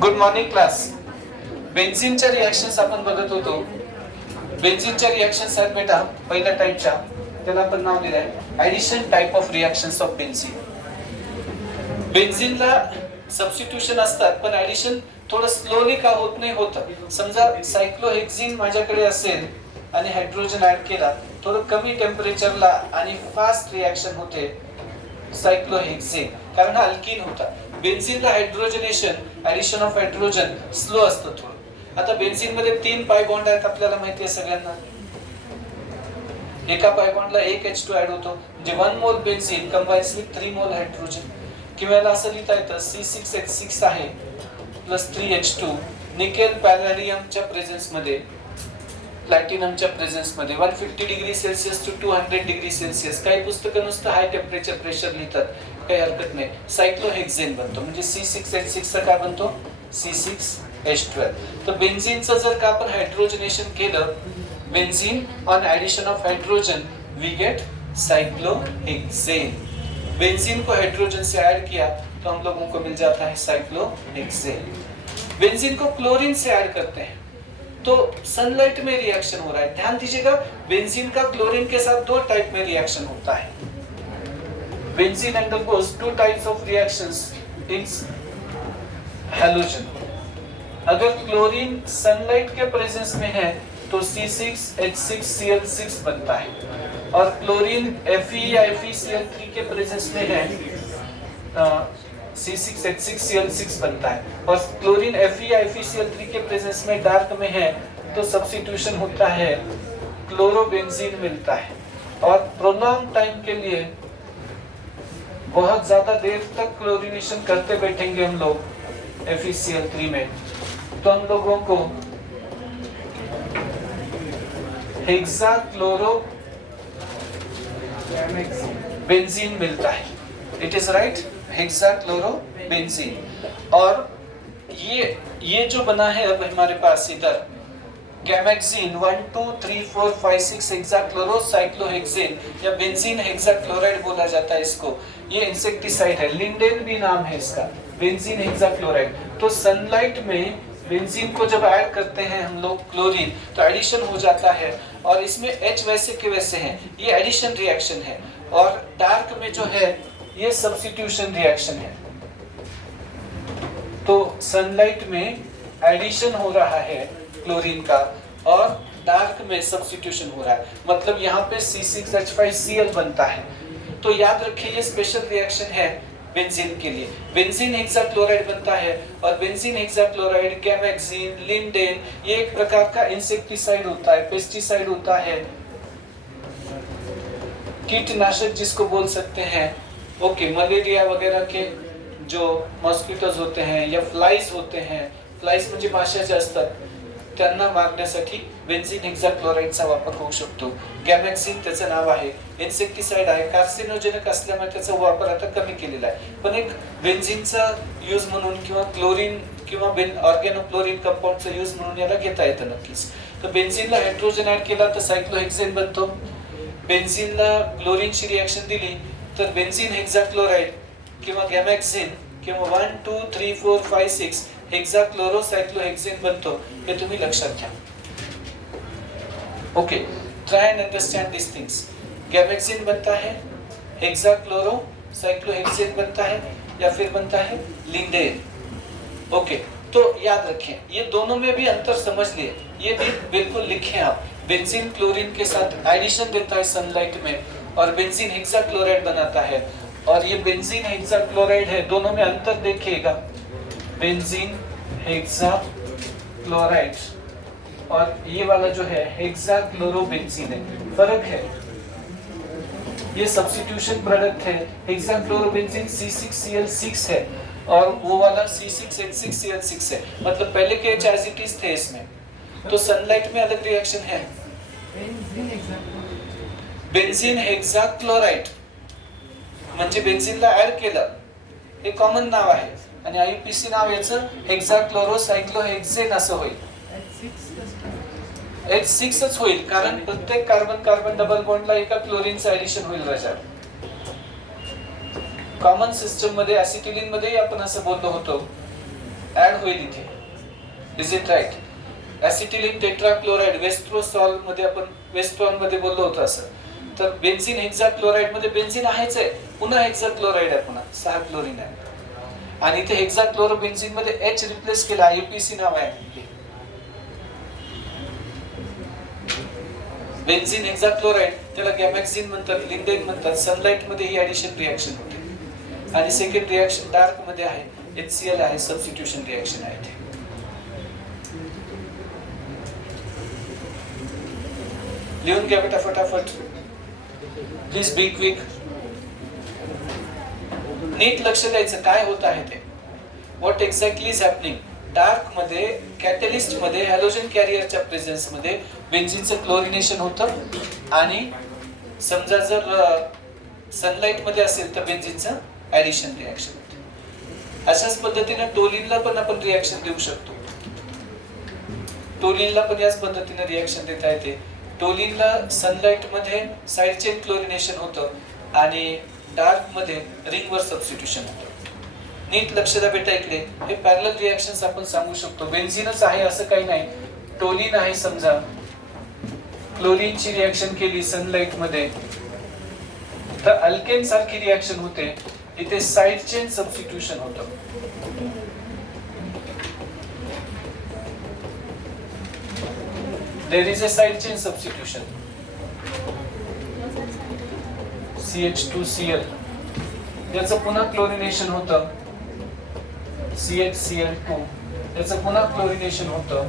Good morning class. बेन्झीनच्या reactions आपण बघत होतो. बेन्झीनच्या रिएक्शन्स आहेत बेटा पहिल्या टाइपच्या, त्याला आपण नाव दिलंय addition type of reactions of benzene. बेन्झीनला सबस्टिट्यूशन असतात, पण ऍडिशन थोडं स्लोली का होत नाही होतं. समजा सायक्लोहेक्झीन माझ्याकडे असेल आणि हायड्रोजन ऍड केला, थोडं कमी टेम्परेचरला आणि फास्ट रिएक्शन होते सायक्लोहेक्झेन, कारण हा अल्कीन होता. बेन्झीनला हायड्रोजनेशन ऍडिशन ऑफ हायड्रोजन स्लो असतं थोडं. आता बेन्झीन मध्ये 3 पाय बॉन्ड आहेत, आपल्याला माहिती आहे सगळ्यांना. एका पाय बॉन्डला एक H2 ऍड होतो, म्हणजे 1 मोल बेन्झीन कंबाइन्स विथ 3 मोल हायड्रोजन. किंवा याला असं लिहिता येतं C6H6 आहे प्लस 3H2 निकेल पॅलेडियमच्या प्रेझेन्स मध्ये, प्लॅटिनमच्या प्रेझेन्स मध्ये 150 degree Celsius to 200 degree Celsius. काही पुस्तकं नुसतं हाय टेम्परेचर प्रेशर लिहितात, काही हरकत नाही. सायक्लोहेक्झेन बनतो, म्हणजे C6H6 चा काय बनतो C6H12. तर बेन्झीनचं जर का आपण हायड्रोजनेशन केलं, benzene on addition of hydrogen we get cyclohexane. Benzene को हाइड्रोजन से ऐड किया तो हम लोगों को मिल जाता है साइक्लोहेक्सेन. बेन्झीन को क्लोरीन से ऐड करते हैं तो सनलाइट में रिएक्शन हो रहा है. ध्यान दीजिएगा, बेन्झीन का क्लोरीन के साथ 2 टाइप में रिएक्शन होता है. Benzene undergoes 2 types of reactions in halogen. अगर क्लोरीन सनलाइट के प्रेजेंस में है तो C6H6Cl6 बनता है, और क्लोरीन Fe या FeCl3 के प्रेजेंस में है C6H6Cl6 बनता है. और क्लोरीन Fe या FeCl3 के प्रेजेंस में डार्क में है तो सब्स्टिट्यूशन होता है, क्लोरोबेंजीन मिलता है. और प्रोलॉन्ग टाइम के लिए बहुत ज्यादा देर तक क्लोरीनेशन करते बैठेंगे हम लोग FeCl3 में, तो हम लोगों को हेक्साक्लोरो बेंजीन मिलता है. It is right, hexachlorobenzene. और ये जो बना है अब हमारे पास इधर गैमेक्सीन 1 2 3 4 5 6 हेक्साक्लोरो साइक्लोहेक्सेन या बेंजीन हेक्साक्लोराइड बोला जाता है इसको. ये इंसेक्टिसाइड है, लिंडेन भी नाम है इसका, बेंजीन हेक्साक्लोराइड. तो सनलाइट में बेंजीन को जब ऐड करते हैं हम लोग क्लोरीन, तो एडिशन हो जाता है, और इसमें H वैसे के वैसे हैं, ये एडिशन रिएक्शन है. और डार्क में जो है ये सब्स्टिट्यूशन रिएक्शन है. तो सनलाइट में एडिशन हो रहा है क्लोरीन का और डार्क में सब्स्टिट्यूशन हो रहा है, मतलब यहाँ पे C6H5Cl बनता है. तो याद रखिए ये स्पेशल रिएक्शन है बेंजीन के लिए. बेंजीन हेक्साक्लोराइड बनता है, और बेंजीन हेक्साक्लोराइड, गैमेक्सीन, लिंडेन, ये एक प्रकार का इंसेक्टिसाइड होता है, पेस्टिसाइड होता है, कीटनाशक जिसको बोल सकते हैं. ओके, मलेरिया वगैरह के जो मॉस्किटोज होते हैं या फ्लाइज होते हैं, फ्लाइज म्हणजे माशा जे असतात त्यांना मारण्यासाठी बेंजीन हेक्साक्लोराइडचा वापर होऊ शकतो. गॅमॅक्सिन त्याचं नाव आहे, इन्सेक्टिसाइड आहे, कार्सिनोजेनिक असल्यामुळे त्याचा वापर आता कमी केलेला आहे. पण एक बेंझिनचा यूज म्हणून किंवा क्लोरीन किंवा ऑर्गॅनोक्लोरीन कंपाऊंडचा यूज म्हणून याला घेता येतं नक्कीच. तर बेन्झीनला हायड्रोजन ऍड केला तर सायक्लोहेक्सेन बनतो. बेन्झीनला क्लोरीनची रिएक्शन दिली तर बेन्झीन हेक्साक्लोराइड किंवा गॅमॅक्सिन किंवा 1 2 3 4 5 6 हेक्साक्लोरोसायक्लोहेक्सेन बनतो. हे तुम्ही लक्षात घ्या. ओके, ट्राई एंड अंडरस्टैंड दिस थिंग्स. गैमेक्सिन बनता है, हेक्साक्लोरोसाइक्लोहेक्सेन बनता है, या फिर बनता है लिंडेन. ओके, तो याद रखें, ये दोनों में भी अंतर समझ लिए, ये भी बिल्कुल लिखें आप. बेंजीन क्लोरीन के साथ एडिशन देता है सनलाइट में, और बेंजीन हेक्साक्लोराइड बनाता है. और ये बेंजीन हेक्साक्लोराइड है, दोनों में अंतर देखिएगा, बेंजीन हेक्साक्लोराइड और ये वाला जो है हेक्साक्लोरोबेंजीन है, फर्क है. ये सब्स्टिट्यूशन प्रोडक्ट है. हेक्साक्लोरोबेंजीन C6Cl6 है और वो वाला C6H6Cl6 है, मतलब पहले के H as it is थे इसमें. तो सनलाइट में अलग रिएक्शन है. बेंजीन हेक्साक्लोराइड म्हणजे बेंझीनला ऍड केलं, हे कॉमन नाव आहे, आणि IUPAC नाव याचं हेक्साक्लोरोसायक्लोहेक्सेन असं होईल. H6च होईल, कारण प्रत्येक कार्बन कार्बन डबल बॉन्डला एका क्लोरीनचं ऍडिशन होईल राजा. कॉमन सिस्टम मध्ये ऍसिटिलीन मध्ये आपण असं बोललो होतो ऍड होईल इथे. Is it right? Acetylene tetrachloride westrosol मध्ये आपण वेस्ट्रॉन मध्ये बोललो होतो असं. तर बेन्झीन हेक्साक्लोराइड मध्ये बेन्झीन आहेच आहे, पुन्हा हेक्साक्लोराइड आहे, पुन्हा 6 क्लोरीन आहे. आणि इथे हेक्साक्लोरोबेन्झीन मध्ये H रिप्लेस केला, APC नाव आहे. बेन्झीन हेक्साक्लोराइड त्याला गॅमॅक्झिन म्हणतात, लिंडेन म्हणतात. सनलाइट मध्ये ही ऍडिशन रिएक्शन होते. आणि सेकंड रिएक्शन डार्क मध्ये आहे, HCl आहे, सबस्टिट्यूशन रिएक्शन आहे ते. लिहून घ्या बेटा फटाफट, प्लीज बी क्विक. नीट लक्ष द्यायचं काय होत आहे ते. What exactly is happening. Dark मध्ये कॅटलिस्ट मध्ये हॅलोजन कॅरियरच्या प्रेझेन्स मध्ये बेन्झीनचं क्लोरिनेशन होतं. आणि समजा जर सनलाइट मध्ये असेल तर बेन्झीनचं ऍडिशन रिएक्शन होतं. अशाच पद्धतीने टोलिनला पण आपण रिएक्शन देऊ शकतो. टोलिनला पण याच पद्धतीने रिएक्शन देता येते. टोलिनला सनलाइट मध्ये साइड चेन क्लोरिनेशन होतं आणि डार्क मध्ये रिंगवर सबस्टिट्यूशन होतं. नीट लक्ष द्या बेटा इकडे. हे पॅरलल रिएक्शन्स आपण सांगू शकतो. बेन्झीनच आहे असं काही नाही. टोलिन आहे समजा, क्लोरीनची रिएक्शन केली सनलाइट मध्ये तर अल्केन सारखी रिएक्शन होते. इथे साइड चेन सबस्टिट्यूशन होतं. There is a side chain substitution. CH2Cl याचं पुन्हा क्लोरिनेशन होतं. CHCl2 याचं पुन्हा क्लोरिनेशन होतं.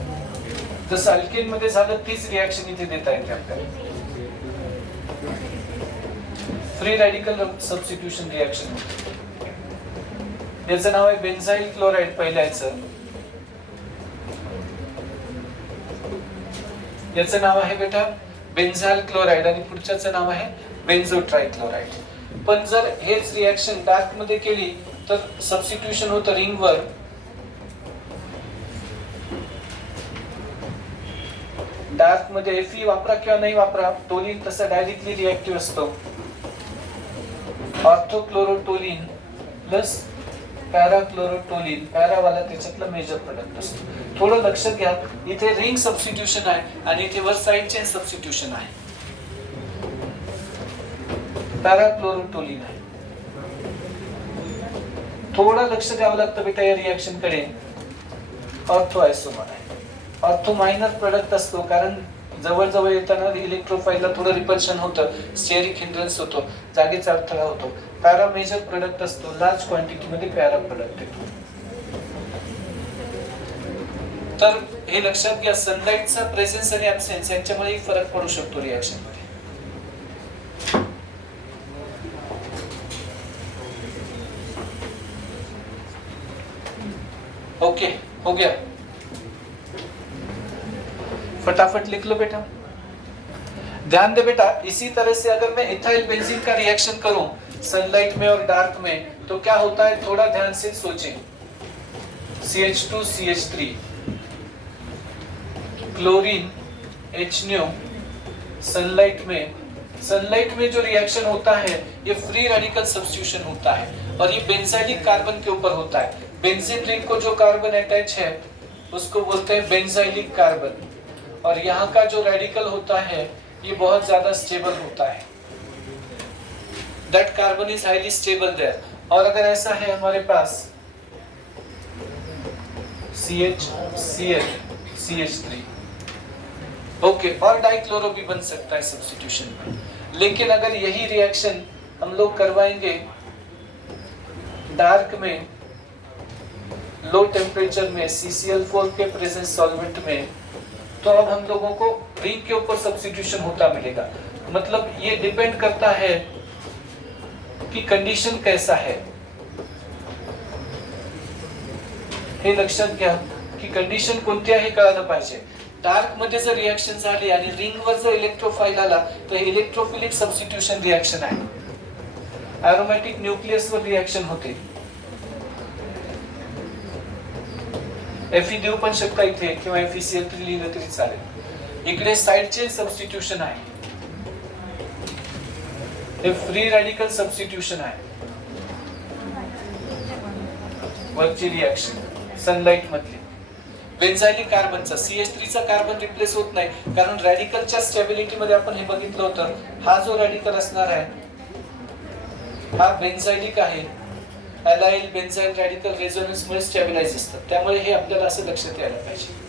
जसं अल्केन मध्ये झालं तीच रिएक्शन इथे देता येते आपल्याला. Free radical substitution reaction. याचं नाव आहे बेन्झाइल क्लोराइड पहिल्याचं. याचं नाव आहे बेटा बेन्झाइल क्लोराइड आणि पुढच्याचं नाव आहे बेन्झो ट्रायक्लोराइड. पण जर हेच रिएक्शन डार्क मध्ये केली तर सबस्टिट्यूशन होतं रिंगवर. डार्क मध्ये Fe वापरा किंवा नाही वापरा, टोलिन तसा डायरेक्टली रिएक्टिव्ह असतो. ऑर्थोक्लोरोटोलिन प्लस पॅराक्लोरोटोलिन, पॅरावाला त्याच्यातला मेजर प्रोडक्ट असतो. थोडं लक्षात घ्या, इथे रिंग सबस्टिट्यूशन आहे आणि इथे वर साइड चेन सबस्टिट्यूशन आहे. पॅराक्लोरोटोलिन आहे. थोडं लक्ष द्यावं लागतं बेटा या रिएक्शन कडे. ऑर्थो आयसोमर आहे. ऑर्थो मायनर प्रोडक्ट असतो कारण जवळ येताना इलेक्ट्रोफाईलला थोडं रिपल्शन होतं, स्टेरिक हिंड्रन्स होतो, जागेचा अडथळा होतो. पॅरा मेजर प्रोडक्ट असतो, लार्ज क्वांटिटी मध्ये पॅरा प्रोडक्ट येतो. तर हे लक्षात घ्या, सनलाइटचा प्रेझेन्स आणि ऍब्सेन्स यांच्यामुळे फरक पडू शकतो रिएक्शन मध्ये. ओके हो गया, फटाफट लिख लो बेटा. ध्यान दे बेटा, इसी तरह से अगर मैं इथाइल बेंजीन का रिएक्शन करूं सनलाइट में और डार्क में तो क्या होता है, थोड़ा ध्यान से सोचें. CH2 CH3 chlorine HNO sunlight में जो रिएक्शन होता है ये फ्री रेडिकल सब्स्टिट्यूशन होता है और ये बेंजाइलिक कार्बन के ऊपर होता है. बेंजीन रिंग को जो कार्बन अटैच है उसको बोलते हैं बेंजाइलिक कार्बन. और यहाँ का जो रेडिकल होता है ये बहुत ज्यादा स्टेबल होता है. That carbon is highly stable there. और अगर ऐसा है हमारे पास CHCl CH3 ओके, और डाइक्लोरो भी बन सकता है सब्स्टिट्यूशन में. लेकिन अगर यही रिएक्शन हम लोग करवाएंगे डार्क में, लो टेम्परेचर में, CCl4 के प्रेजेंस सॉल्वेंट में, तो अब हम लोगों को रिंग के ऊपर सब्स्टिट्यूशन होता मिलेगा. मतलब ये डिपेंड करता है कि कंडीशन कैसा है. हे लक्षात घ्या की कंडिशन कोणती आहे कळालं पाहिजे. डार्क मध्ये जर रिएक्शन झाली आणि रिंगवर जर इलेक्ट्रोफाइल आला तर इलेक्ट्रोफिलिक सबस्टिट्यूशन रिएक्शन आहे. एरोमॅटिक न्यूक्लियसवर रिएक्शन होते. Fe देऊ पण शकता इथे किंवा FeCl3 लिहिलं तरी चालेल. इकडे साइड चेन सबस्टिट्यूशन आहे, हे फ्री रॅडिकल सबस्टिट्यूशन आहे. वरची रिएक्शन सनलाईट मधली. बेन्झायलिक कार्बनचा CH3 चा कार्बन रिप्लेस होत नाही, कारण रॅडिकलच्या स्टॅबिलिटी मध्ये आपण हे बघितलं होतं. हा जो रॅडिकल असणार आहे हा बेन्झायलिक आहे. अलाइल बेन्झाइल रॅडिकल रेझोनन्स मुळे स्टॅबिलाइज असतात. त्यामुळे हे आपल्याला असं लक्षात यायला पाहिजे.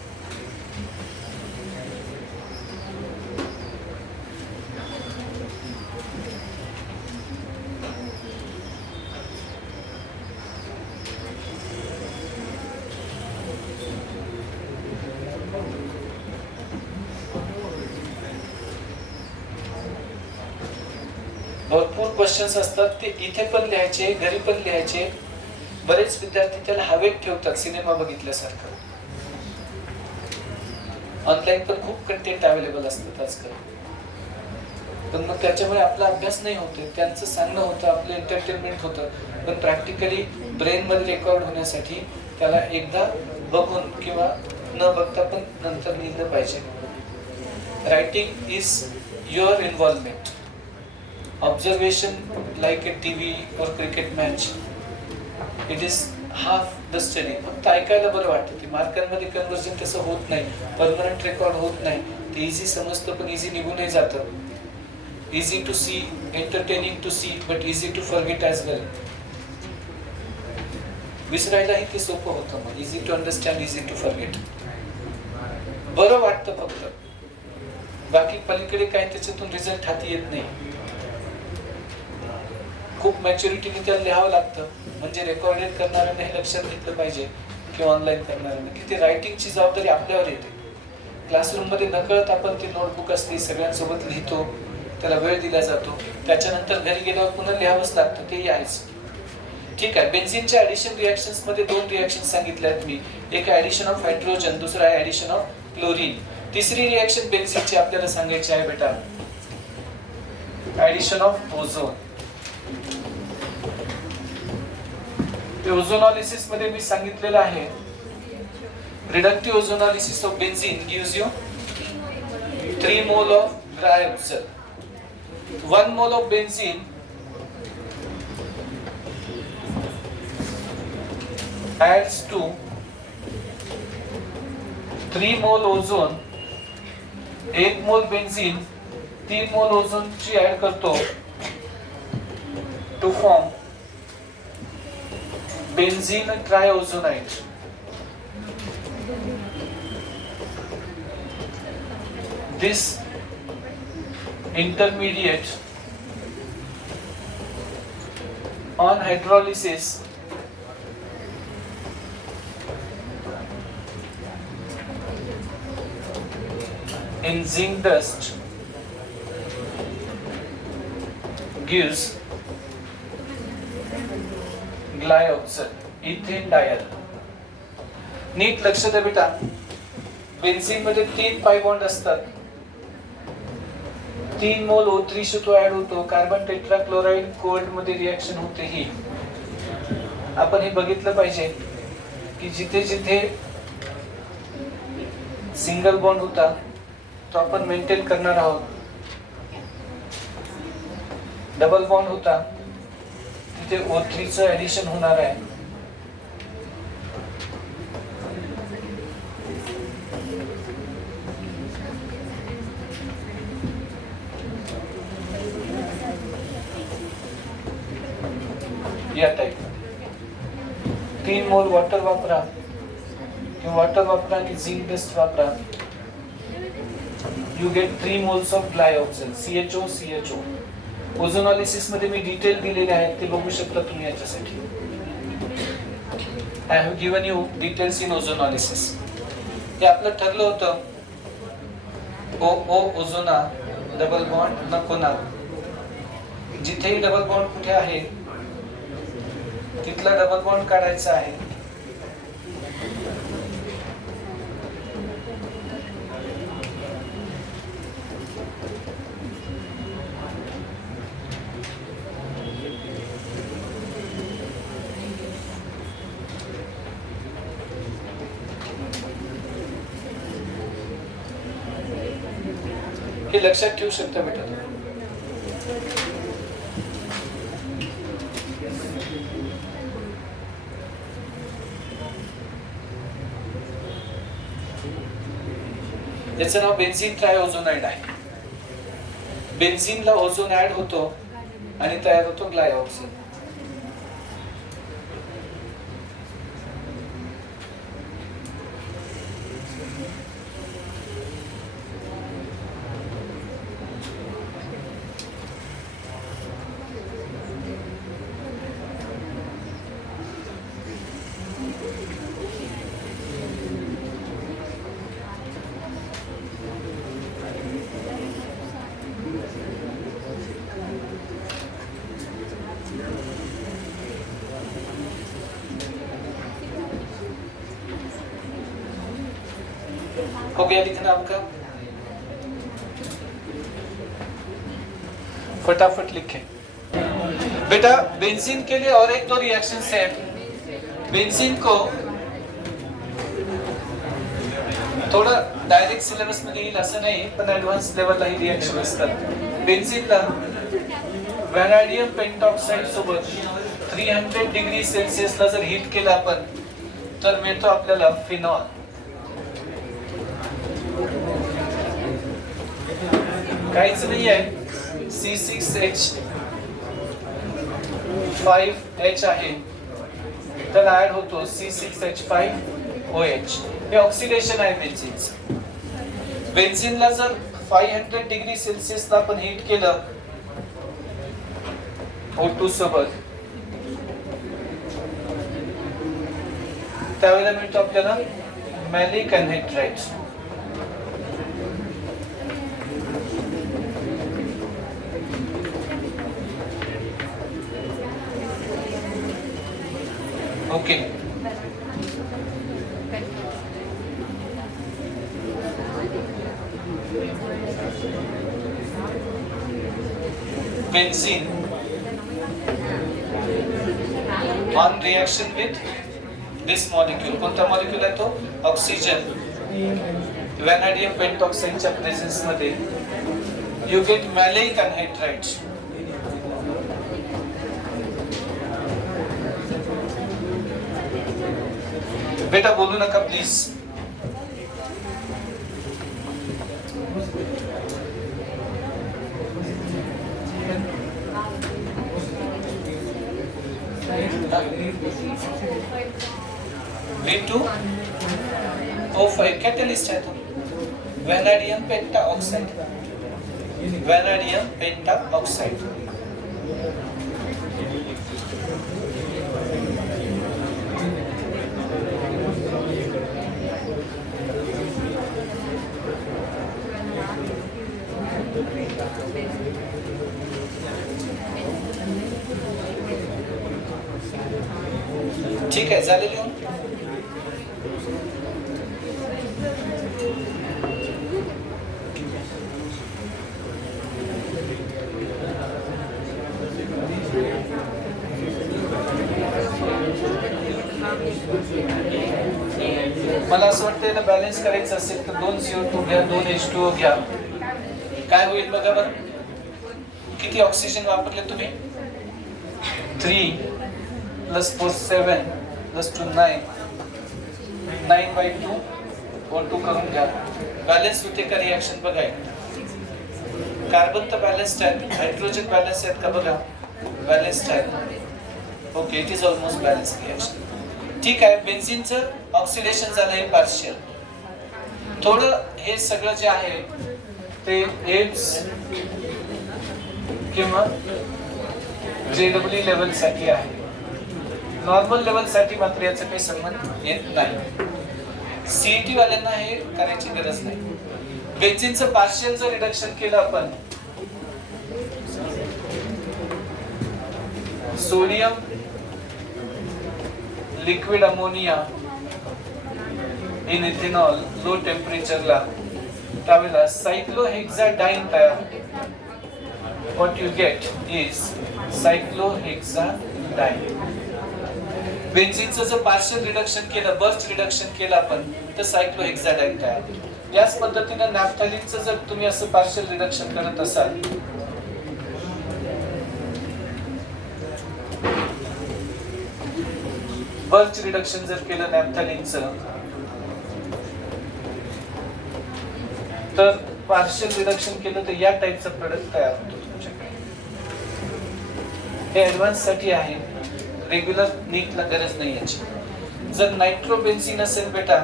भरपूर क्वेश्चन्स असतात, ते इथे पण लिहायचे, घरी पण लिहायचे. बरेच विद्यार्थी त्याला हवेत ठेवतात सिनेमा बघितल्यासारखं. ऑनलाईन पण खूप कंटेंट अवेलेबल असतात आजकाल, पण मग त्याच्यामुळे आपला अभ्यास नाही होते, त्यांचं सांगणं होतं, आपलं एंटरटेनमेंट होतं. पण प्रॅक्टिकली ब्रेन मध्ये रेकॉर्ड होण्यासाठी त्याला एकदा बघून किंवा न बघता पण नंतर लिहिलं पाहिजे. Writing is your involvement. Observation like a TV or cricket match, it is half the study. फक्त ऐकायला बरं वाटतं, ते मार्कांमध्ये कन्वर्जन तसं होत नाही, परमनंट रेकॉर्ड होत नाही. ते इझी समजतं पण इझी निघूनही जातं. Easy to see, entertaining to see, but easy to forget as well. विसरायलाही ते सोपं होतं. मग easy to understand, easy to forget. बरं वाटतं फक्त, बाकी पलीकडे काय त्याच्यातून रिझल्ट हाती येत नाही. खूप मॅच्युरिटीने त्याला लिहावं लागतं. म्हणजे रेकॉर्डेड करणाऱ्यांना हे लक्षात घेतलं पाहिजे किंवा ऑनलाईन करणाऱ्यांना की ती रायटिंगची जबाबदारी आपल्यावर येते. क्लासरूम मध्ये नकळत आपण ती नोटबुक असते सगळ्यांसोबत लिहितो, त्याला वेळ दिला जातो, त्याच्यानंतर घरी गेल्यावर पुन्हा लिहावंच लागतं, तेही आहेच. ठीक आहे. बेन्झीनच्या ऍडिशन रिएक्शन्स मध्ये 2 रिएक्शन सांगितल्या आहेत मी. एक ऍडिशन ऑफ हायड्रोजन, दुसरा आहे ऍडिशन ऑफ क्लोरीन. तिसरी रिएक्शन बेन्झीनची आपल्याला सांगायची आहे बेटा, ऍडिशन ऑफ ओझोन. ओझोनॉलिसिस मध्ये मी सांगितलेलं आहे, reductive ozonolysis of benzene gives you 3 mole of dioxide. 1 mole of benzene adds to 3 मोल ओझोन. 1 मोल बेन्झीन 3 मोल ओझोन ची ऍड करतो to form benzene triozonate. This intermediate on hydrolysis in zinc dust gives glyoxal, ethane diol. नीट लक्ष द्या बेटा, benzene मध्ये 3 पाय बॉन्ड असतात. 3 मोल O3 तो ऍड होतो. कार्बन टेट्राक्लोराइड कोल्ड मध्ये रिएक्शन होते. ही आपण हे बघितलं पाहिजे की जिथे जिथे सिंगल बॉन्ड होता तो आपण मेंटेन करणार आहोत. डबल बॉन्ड होता तिथे O3 चं ऍडिशन होणार आहे. या टाइप 3 मोल वॉटर वापरा किंवा वॉटर वापरा आणि झिंक डस्ट वापरा. You get 3 moles of glyoxal, CHO. Ozonolysis मध्ये मी डिटेल दिलेले आहेत, ते बघू शकता तुम्ही याच्यासाठी. I have given you details in ozonolysis. हे आपलं ठरलं होतं ओ ओझोना डबल बॉन्ड नको ना. जिथेही डबल बॉन्ड कुठे आहे तिथला डबल बॉन्ड काढायचा आहे. हे लक्षात ठेवू शकता बेटा. याचं नाव बेन्झीन ट्रायओझोनाइड आहे. बेन्झीनला ओझोन ऍड होतो आणि तयार होतो ग्लायऑक्सिन. हो गया लिखना आपका? फटाफट लिखें बेटा. बेंजीन के लिए और एक दो रिएक्शन है. बेंजीन को थोड़ा डायरेक्ट सिलेबस मध्ये येईल असं नाही, पण ऍडव्हान्स लेवलला ही रिएक्शन असतात. बेंझिनला व्हॅनाडियम पेंटॉक्साइड सोबत 300 डिग्री सेल्सिअसला जर हीट केलं आपण तर मिळतो आपल्याला फिनॉल. काहीच नाही आहे. C6H5H आहे, तर ऍड होतो C6H5OH. हे ऑक्सिडेशन आहे बेन्झीनचं. बेन्झीनला जर 500 डिग्री सेल्सिअसला आपण हीट केलं O2 सोबत, त्यावेळेला मिळतो आपल्याला malic anhydride. Okay. Benzene on reaction with this molecule. कोणता मॉलिक्यूल आहे तो? ऑक्सिजन. व्हॅनाडियम पेंटॉक्साइडच्या प्रेझेन्स मध्ये यू गेट मॅलिक अनहाइड्राइड. बेटा बोलू नका प्लीज. V2O5 कॅटलिस्ट आहे तो. व्हॅनाडियम पेंटाऑक्साइड. व्हॅनाडियम पेंटाऑक्साइड. ठीक आहे, झाले लिहून. मला असं वाटतं याला बॅलन्स करायचं असेल तर 2 CO2 घ्या, 2 H2O घ्या. काय होईल बघा बरं. किती ऑक्सिजन वापरले तुम्ही? 3 + 4 7 + 2 9. 9/2 O2 करून घ्या. बॅलन्स होते का रिएक्शन बघाय. कार्बन तर बॅलन्स्ड आहे, हायड्रोजन बॅलन्स आहेत का बघा. बॅलन्स्ड आहे. Okay, it is almost balance reaction. ठीक आहे. बेन्झीनचं ऑक्सिडेशन झालं आहे पार्शियल. थोडं हे सगळं जे आहे ते एब्स किंवा JW लेवल साठी आहे. नॉर्मल लेवल साठी मात्र याचा काही संबंध येत नाही. CET वाल्यांना हे करायची गरज नाही. बेन्झीनचं पार्शियल जर रिडक्शन केलं आपण, sodium liquid ammonia in ethanol low टेम्परेचरला, त्यावेळेला सायक्लोहेक्साडाईन तयार होते. What you get is cyclohexadiene. बेन्झीनचं जर पार्शियल रिडक्शन केलं, बर्च रिडक्शन केलं आपण, तर सायक्लोहेक्साडाईन तयार होते. याच पद्धतीने नॅफ्थॅलिनचं जर तुम्ही असं पार्शियल रिडक्शन करत असाल, बर्च रिडक्शन जर केलं नॅफ्थॅलिनचं, तर पार्शियल रिडक्शन केलं तर या टाईपचं प्रोडक्ट तयार होतो तुमच्याकडे. हे ऍडव्हान्स साठी आहे, रेग्युलर नीटला गरज नाही याची. जर नायट्रोबेन्झीन असेल बेटा,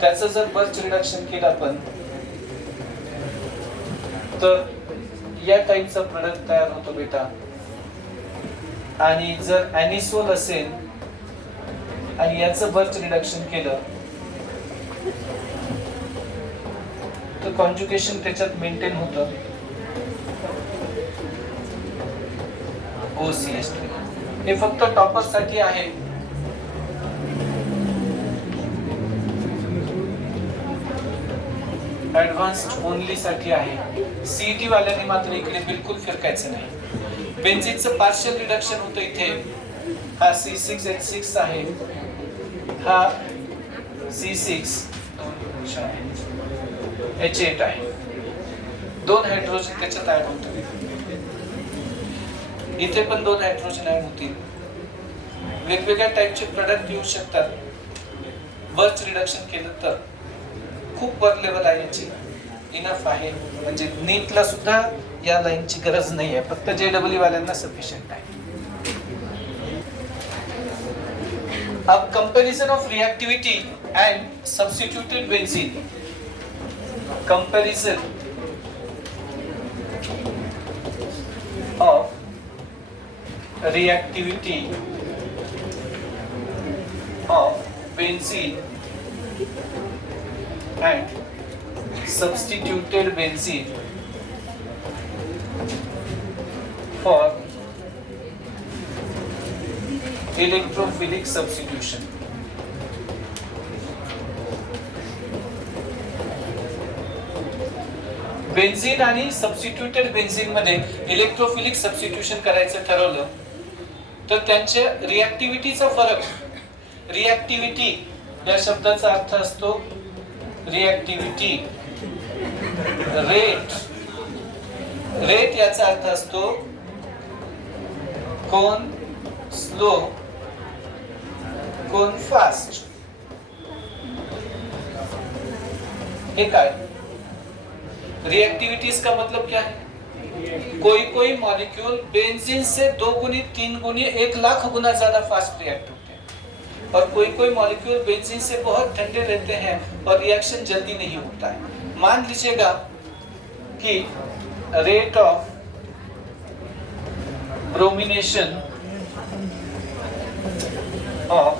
त्याचं जर बर्च रिडक्शन केलं आपण तर या टाईपचा प्रोडक्ट तयार होतो बेटा. आणि जर ॲनिसोल असेल आणि याचं बर्च रिडक्शन केलं तर कॉन्जुगेशन त्याच्यात मेंटेन होतं OCH3. हे फक्त टॉपर साठी आहे. ऍडव्हान्स्ड ओनली साठी आहे. सीईटी वाल्यांनी मात्र इकडे बिलकुल फिरकायचं नाही. बेन्झीनचं पार्शियल रिडक्शन होतं इथे. हा C6H6 आहे, हा C6H8 आहे. 2 हायड्रोजन त्याच्यात ऍड होतात. इथे पण 2 हायड्रोजन ऍड होतील. वेगवेगळ्या टाईपचे प्रोडक्ट येऊ शकतात. बर्च रिडक्शन केलं तर खूप वर लेवल आहे याची, इनफ आहे. म्हणजे नीटला सुद्धा या लाईनची गरज नाही आहे, फक्त JEE वाल्यांना सफिशियंट आहे. अब comparison of reactivity end substituted benzene. Comparison of reactivity of benzene and substituted benzene for electrophilic substitution. Benzene आणि सबस्टिट्यूटेड बेन्झीन मध्ये इलेक्ट्रोफिलिक सबस्टिट्यूशन करायचं ठरवलं तर त्यांच्या रिएक्टिव्हिटीचा फरक. रिएक्टिव्हिटी या शब्दाचा अर्थ असतो रिएक्टिव्हिटी, रेट. रेट याचा अर्थ असतो कोण स्लो कोण फास्ट. हे काय? रिएक्टिविटीज का मतलब क्या है? कोई मॉलिक्यूल बेंजीन से 2 गुनी 3 गुनी 1 लाख गुना ज्यादा फास्ट रिएक्ट होते हैं, और कोई मॉलिक्यूल बेंजीन से बहुत ठंडे रहते हैं और रिएक्शन जल्दी नहीं होता है. मान लीजिएगा कि रेट ऑफ ब्रोमिनेशन ऑफ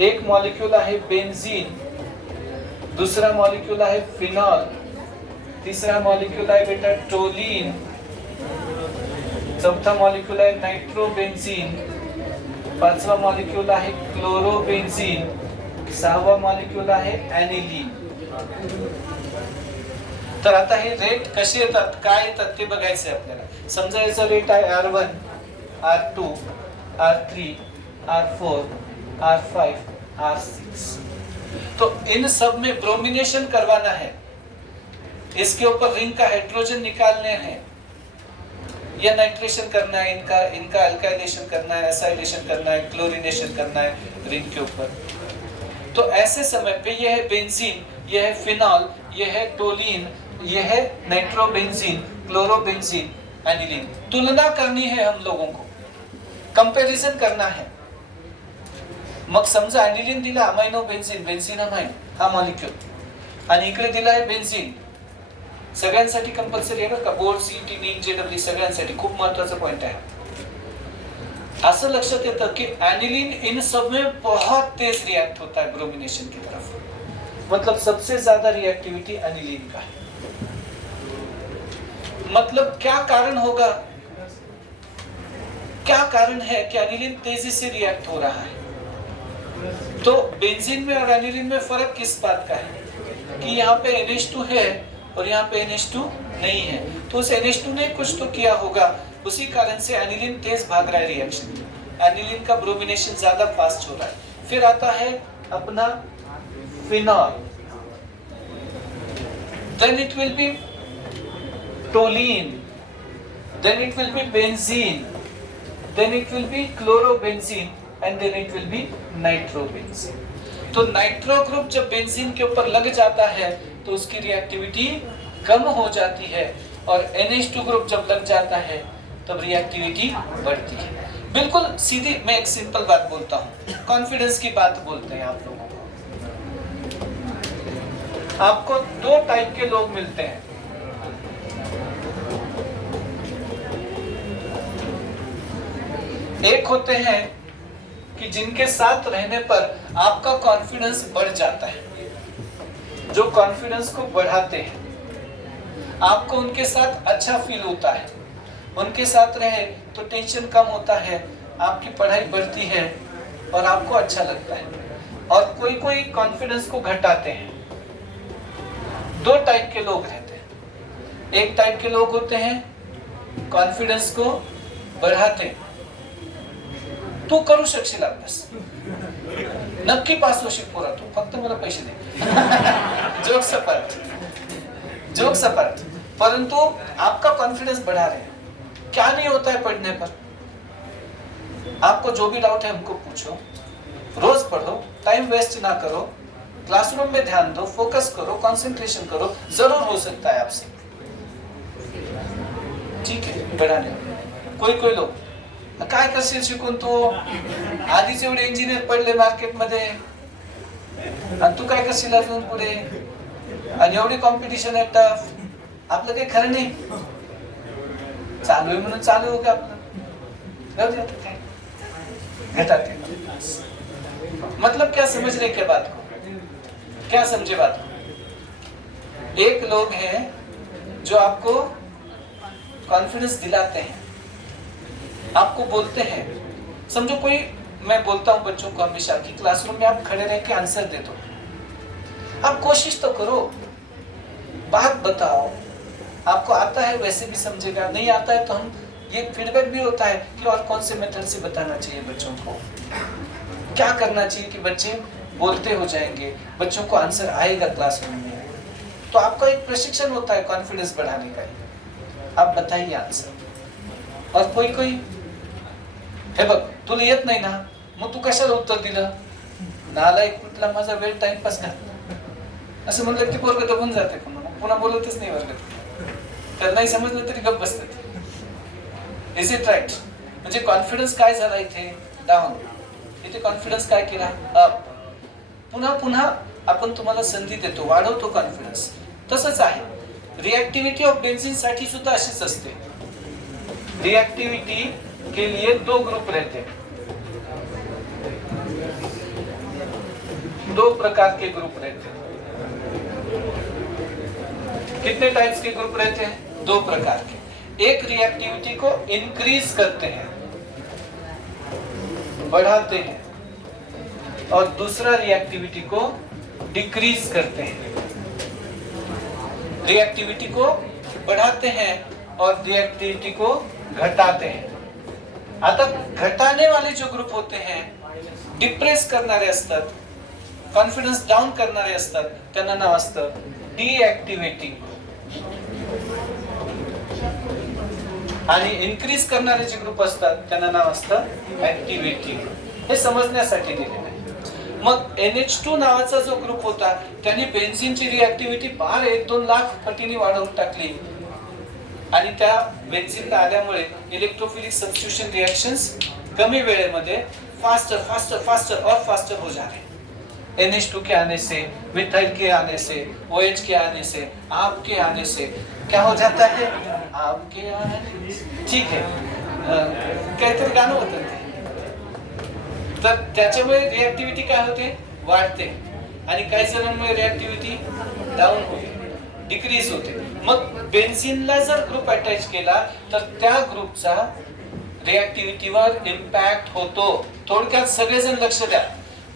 एक मॉलिक्यूल आहे बेंजीन, दूसरा मॉलिक्यूल आहे फिनॉल, तीसरा मॉलिक्यूल आहे बेटा टोलीन, चौथा मॉलिक्यूल आहे नायट्रोबेन्झीन, पाचवा मॉलिक्यूल आहे क्लोरोबेन्झीन, सहावा मॉलिक्यूल आहे ॲनिलीन. तर आता हे रेट कसे येतात, काय येतात ते बघायचे आपल्याला. समजा याचा रेट आहे R1, R2, R3, R4, R5, R6. तो इन सब में ब्रोमिनेशन करवाना है, इसके ऊपर रिंग का हाइड्रोजन निकालने हैं या नाइट्रेशन करना है, इनका अल्काइलेशन करना है, एसाइलेशन करना है, क्लोरीनेशन करना है रिंग के ऊपर. तो ऐसे समय पे यह है बेंजीन, यह है फिनॉल, यह है टोलीन, यह है नाइट्रोबेंजीन, क्लोरोबेंजीन, एनिलीन. तुलना करनी है हम लोगों को, कंपैरिजन करना है. मग समजा ॲनिलीन दिला, अमायनो बेन्झीन, बेन्झीन अमाइन हा मॉलिक्यूल, आणि इकडे दिला आहे बेन्झीन. सगळ्यांसाठी कंपल्सरी आहे बरं का, बोर्ड सीईटी नीट JEE सगळ्यांसाठी खूप महत्त्वाचा पॉइंट आहे. असं लक्षात येतं की ॲनिलीन इन सब में बहुत तेज रिएक्ट होता है ब्रोमिनेशन की तरफ. मतलब सबसे ज्यादा रिएक्टिविटी ॲनिलीन का है. मतलब क्या कारण होगा, क्या कारण है कि ॲनिलीन तेजी से रिएक्ट हो रहा है. तो बेंजीन में और एनिलीन में फर्क किस बात का है कि यहाँ पे NH2 है और यहाँ पे NH2 नहीं है. तो उस NH2 ने कुछ तो किया होगा, उसी कारण से एनिलीन तेज भाग रहा है रिएक्शन. एनिलीन का ब्रोमिनेशन ज्यादा फास्ट हो रहा है. फिर आता है अपना phenol, then it will be toluene, then it will be benzene, then it will be chlorobenzene, and then it will be nitrobenzene। तो नाइट्रो ग्रुप जब बेंजीन के ऊपर लग जाता है तो उसकी रिएक्टिविटी कम हो जाती है, और NH2 ग्रुप जब लग जाता है तब रिएक्टिविटी बढ़ती है। बिल्कुल सीधी मैं एक सिंपल बात बोलता हूँ, कॉन्फिडेंस की बात बोलते हैं आप लोगों को। आपको दो टाइप के लोग मिलते हैं, एक होते हैं कि जिनके साथ रहने पर आपका कॉन्फिडेंस बढ़ जाता है, जो कॉन्फिडेंस को बढ़ाते हैं, आपको उनके साथ अच्छा फील होता है, उनके साथ रहे तो टेंशन कम होता है, आपकी पढ़ाई बढ़ती है और आपको अच्छा लगता है। और कोई कोई कॉन्फिडेंस को घटाते हैं। दो टाइप के लोग रहते हैं। एक टाइप के लोग होते हैं कॉन्फिडेंस को बढ़ाते हैं, तू करू शकशील अभ्यास, नक्की पास होशील पोरा, तू फक्त मला पैसे दे। जोक्स अपार्ट, परंतु आपका कॉन्फिडेंस बढ़ा रहे हैं। क्या नहीं होता है पढ़ने पर, आपको जो भी डाउट है हमको पूछो, रोज पढ़ो, टाइम वेस्ट ना करो, क्लासरूम में ध्यान दो, फोकस करो, कंसंट्रेशन करो, जरूर हो सकता है आपसे। ठीक है, बढ़ाने कोई कोई लोग काय करशील शिकून, तू आधीच एवढे इंजिनियर पडले मार्केटमध्ये आणि तू काय करशील अजून पुढे, आणि एवढी कॉम्पिटिशन आहे टफ, आपलं काही खरं नाही, चालू आहे म्हणून चालू हो का आपलं, घटाते। मतलब क्या समझ रहे क्या बात को, क्या समझे बात को? एक लोग हैं जो आपको कॉन्फिडेंस दिलाते हैं, आपको बोलते हैं, समझो कोई, मैं बोलता हूं बच्चों को हमेशा कि क्लासरूम में आप खड़े रह के आंसर दे दो, आप कोशिश तो करो, बात बताओ, आपको आता है वैसे भी समझेगा, नहीं आता है तो हम ये फीडबैक भी होता है कि और कौन से मेथड से बताना चाहिए बच्चों को, क्या करना चाहिए कि बच्चे बोलते हो जाएंगे, बच्चों को आंसर आएगा क्लासरूम में। तो आपका एक प्रशिक्षण होता है कॉन्फिडेंस बढ़ाने का, आप बताइए आंसर। और कोई कोई हे बघ तुला येत नाही ना, मग तू कशाला उत्तर दिलं, नालायक कुठला, माझा वेळ टाइमपास घातला, असं म्हणलं की पोरगं दबून जाते, पुन्हा बोलतच नाही वर्गात, तर नाही समजलं तरी गप्प बसतात। Is it right? म्हणजे कॉन्फिडन्स काय झाला इथे डाऊन, इथे कॉन्फिडन्स काय केला अप। पुन्हा पुन्हा आपण तुम्हाला संधी देतो, वाढवतो कॉन्फिडन्स। तसंच आहे रिएक्टिविटी ऑफ बेंजीन साठी सुद्धा अशीच असते। रिएक्टिविटी के लिए दो ग्रुप रहते हैं, दो प्रकार के ग्रुप रहते हैं। कितने टाइप्स के ग्रुप रहते हैं? दो प्रकार के। एक रिएक्टिविटी को इंक्रीज करते हैं, बढ़ाते हैं, और दूसरा रिएक्टिविटी को डिक्रीज करते हैं। रिएक्टिविटी को बढ़ाते हैं और रिएक्टिविटी को घटाते हैं। आता घटाने वाले जो ग्रुप होते हैं, डिप्रेस करणारे असतात, कॉन्फिडन्स डाऊन करणारे असतात, त्यांना नाव असतं डीएक्टिवेटिंग। आणि इन्क्रीज करणारे जे ग्रुप असतात त्यांना नाव असतं ऍक्टिव्हेटिंग। हे समजण्यासाठी दिलेलं आहे। मग NH2 नावाचा जो ग्रुप होता त्यांनी बेन्झीनची रिएक्टिव्हिटी 1-2 लाख पटीने वाढवून टाकली, आणि त्या बेन्झीनला आल्यामुळे इलेक्ट्रोफिलिक सब्स्टिट्यूशन रिएक्शंस कमी वेळेमध्ये फास्टर और फास्टर हो जा रहे हैं। NH2 के आने से, मिथाइल के आने से, OH के आने से, आप के आने से क्या हो जाता है? आपके आने से, ठीक है, काहीतरी गाणं होतं ते, तर त्याच्यामुळे रिएक्टिव्हिटी काय होते? वाढते, आणि काही जणांमुळे रिएक्टिव्हिटी डाऊन होते, डिक्रीज होते। मग बेन्झीनला जर ग्रुप अटॅच केला तर त्या ग्रुपचा रिएक्टिव्हिटीवर इम्पॅक्ट होतो। थोडक्यात सगळेजण लक्ष द्या,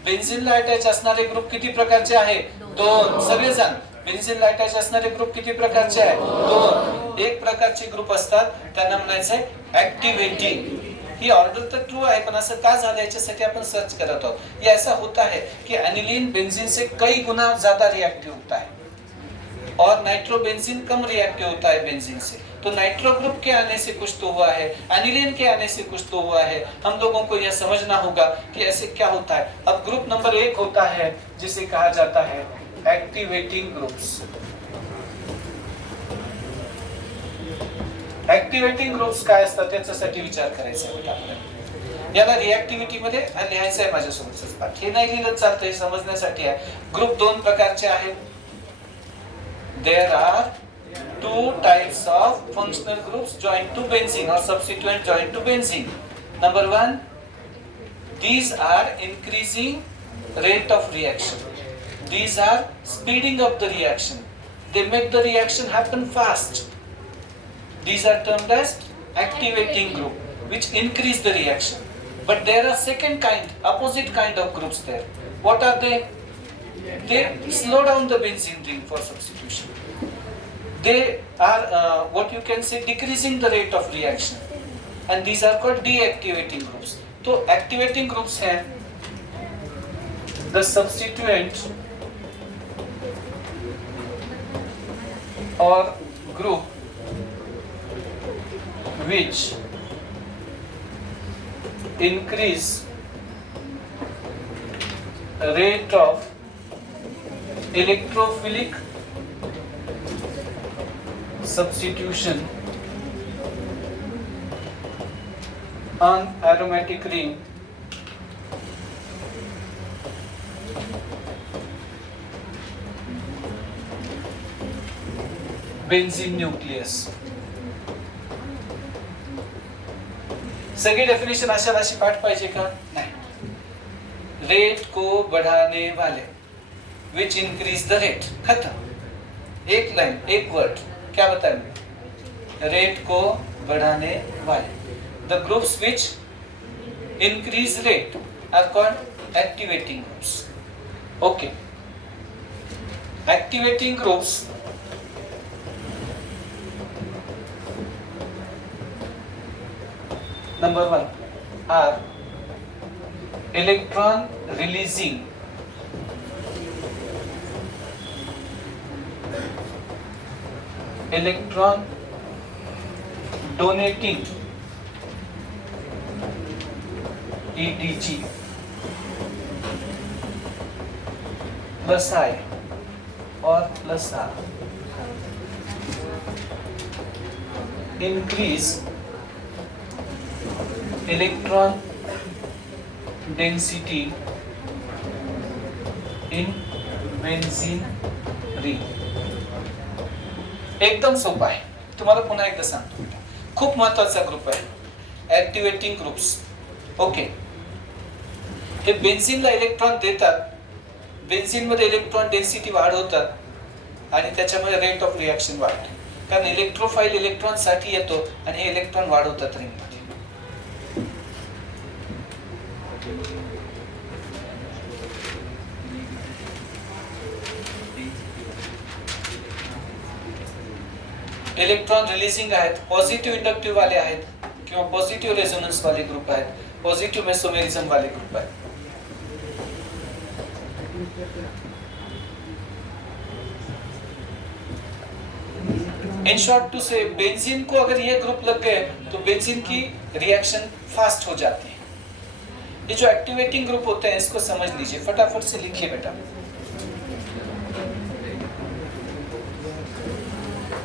बेन्झीनला अटॅच असणारे ग्रुप किती प्रकारचे आहे? 2। सगळेजण, बेन्झीनला अटॅच असणारे ग्रुप किती प्रकारचे आहे? 2। एक प्रकारचे ग्रुप असतात त्यांना म्हणायचंय ऍक्टिव्हेटिंग। ही ऑर्डर तर ट्रू आहे, पण असं का झालं याच्यासाठी आपण सर्च करत आहोत। ये ऐसा होता है कि एनिलीन बेंजीन से कई गुना ज्यादा रिएक्टिव होता है और नाइट्रोबेंजीन कम रिएक्टिव होता है बेंजीन से। तो नाइट्रो ग्रुप के आने से कुछ तो हुआ है, एनिलीन के आने से कुछ तो हुआ है। हम लोगों को यह समझना होगा कि ऐसे क्या होता है। अब ग्रुप नंबर 1 होता है जिसे कहा जाता है एक्टिवेटिंग ग्रुप्स। ऍक्टिव्हेटिंग ग्रुप्स काय असतात त्याच्यासाठी विचार करायचा आहे आपल्याला। याला रिॲक्टिव्हिटी मध्ये लिहायचं आहे माझ्यासोबतच पाठ, हे नाही लिहिलं चालतं, हे समजण्यासाठी आहे। ग्रुप 2 प्रकारचे आहेत। There are 2 types of functional groups joint to benzene और substituent joint to benzene. Number 1, these are increasing rate of reaction, these are speeding up the reaction, they make the reaction happen fast. These are termed as activating group, which increase the reaction. But there are second kind, opposite kind of groups there. What are they? They slow down the benzene ring for substitution. They are what you can say decreasing the rate of reaction, and these are called deactivating groups. So activating groups हैं the substituent or group which increase rate of electrophilic substitution on aromatic ring benzene nucleus। सगळी definition अशी पाठ पाहिजे का? नहीं। Rate को बढ़ाने वाले, विच इंक्रीज द रेट, खत्म। एक लाइन, एक वर्ड, क्या बताएंगे? रेट को बढ़ाने वाले। The groups which increase rate are called activating groups. Okay, activating groups number 1 are electron releasing electron donating EDG plus I or plus R increase electron density in benzene ring। एकदम सोपा आहे, तुम्हाला पुन्हा एकदा सांगतो बेटा, खूप महत्त्वाचा ग्रुप आहे ऍक्टिव्हेटिंग ग्रुप्स। ओके, हे बेन्झीनला इलेक्ट्रॉन देतात, बेन्झीन मध्ये इलेक्ट्रॉन डेन्सिटी वाढवतात आणि त्याच्यामुळे रेट ऑफ रिएक्शन वाढते, कारण इलेक्ट्रोफाइल इलेक्ट्रॉन साठी येतो आणि हे इलेक्ट्रॉन वाढवतात रिंग मध्ये। इलेक्ट्रॉन रिलीजिंग आहेत, पॉझिटिव्ह इंडक्टिव्ह वाले आहेत किंवा पॉझिटिव्ह रेझोनन्स वाले ग्रुप आहेत, पॉझिटिव्ह मेसोमेरिझम वाले ग्रुप आहेत। In short to say, benzene को अगर ये ग्रुप लग गए तो बेंजीन की रिएक्शन फास्ट हो जाती है। ये जो एक्टिवेटिंग ग्रुप होते हैं इसको समझ लीजिए, फटाफट से लिखिए बेटा।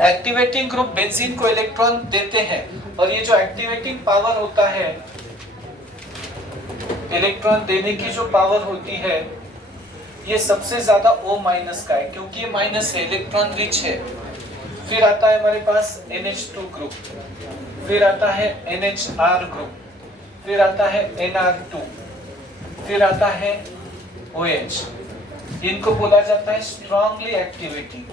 एक्टिवेटिंग ग्रुप बेंजीन को इलेक्ट्रॉन देते हैं और ये जो एक्टिवेटिंग पावर होता है, इलेक्ट्रॉन देने की जो पावर होती है, ये सबसे ज्यादा O माइनस का है, क्योंकि ये माइनस है, इलेक्ट्रॉन रिच है। फिर आता है हमारे पास NH2 ग्रुप, फिर आता है NHR ग्रुप, फिर आता है NR2, फिर आता है OH। इनको बोला जाता है स्ट्रांगली एक्टिवेटिंग,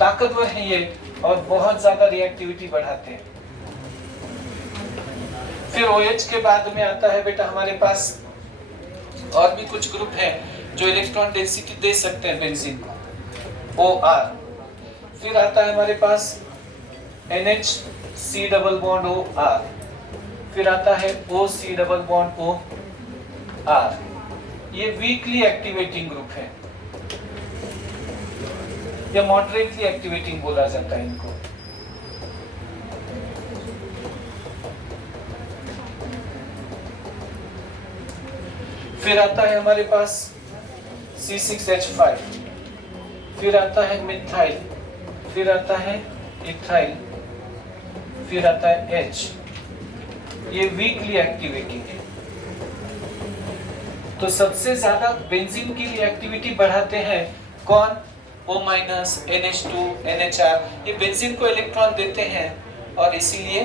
ताकतवर है ये और बहुत ज्यादा रिएक्टिविटी बढ़ाते हैं। फिर OH के बाद में आता है बेटा हमारे पास और भी कुछ ग्रुप हैं जो इलेक्ट्रॉन डेंसिटी दे सकते हैं बेंजीन को, OR। फिर आता है हमारे pass NHC double bond OR, फिर आता है OC डबल बॉन्ड OR। ये वीकली एक्टिवेटिंग ग्रुप है या मॉडरेटली एक्टिवेटिंग बोला जाता है इनको। फिर आता है हमारे पास C6H5, फिर आता है मिथाइल, फिर आता है इथाइल, फिर आता है H। ये वीकली एक्टिवेटिंग है। तो सबसे ज्यादा बेंजीन की रिएक्टिविटी बढ़ाते हैं कौन? O-, NH2, NHR। ये बेंजीन को इलेक्ट्रॉन देते हैं और इसीलिए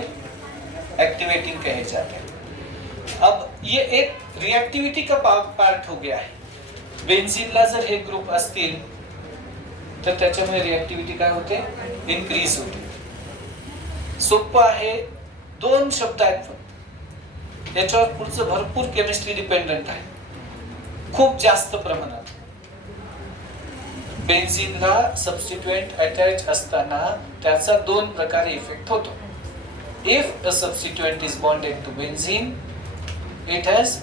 एक्टिवेटिंग कहे जाते हैं। अब ये एक रिएक्टिविटी का पार्ट हो गया है। बेंझिनला जर हे ग्रुप असतील तर त्याच्यामुळे रिएक्टिविटी काय होते? इन्क्रीज होते। सोपं आहे, दोन शब्द आहेत फक्त, याच्यावर पुढचं भरपूर केमिस्ट्री डिपेंडंट आहे, खूप जास्त प्रमाणात। बेंझिनला सबस्टिट्यूएंट अटॅच असताना त्याचा दोन प्रकारे इफेक्ट होतो। If a substituent is bonded to benzene, it has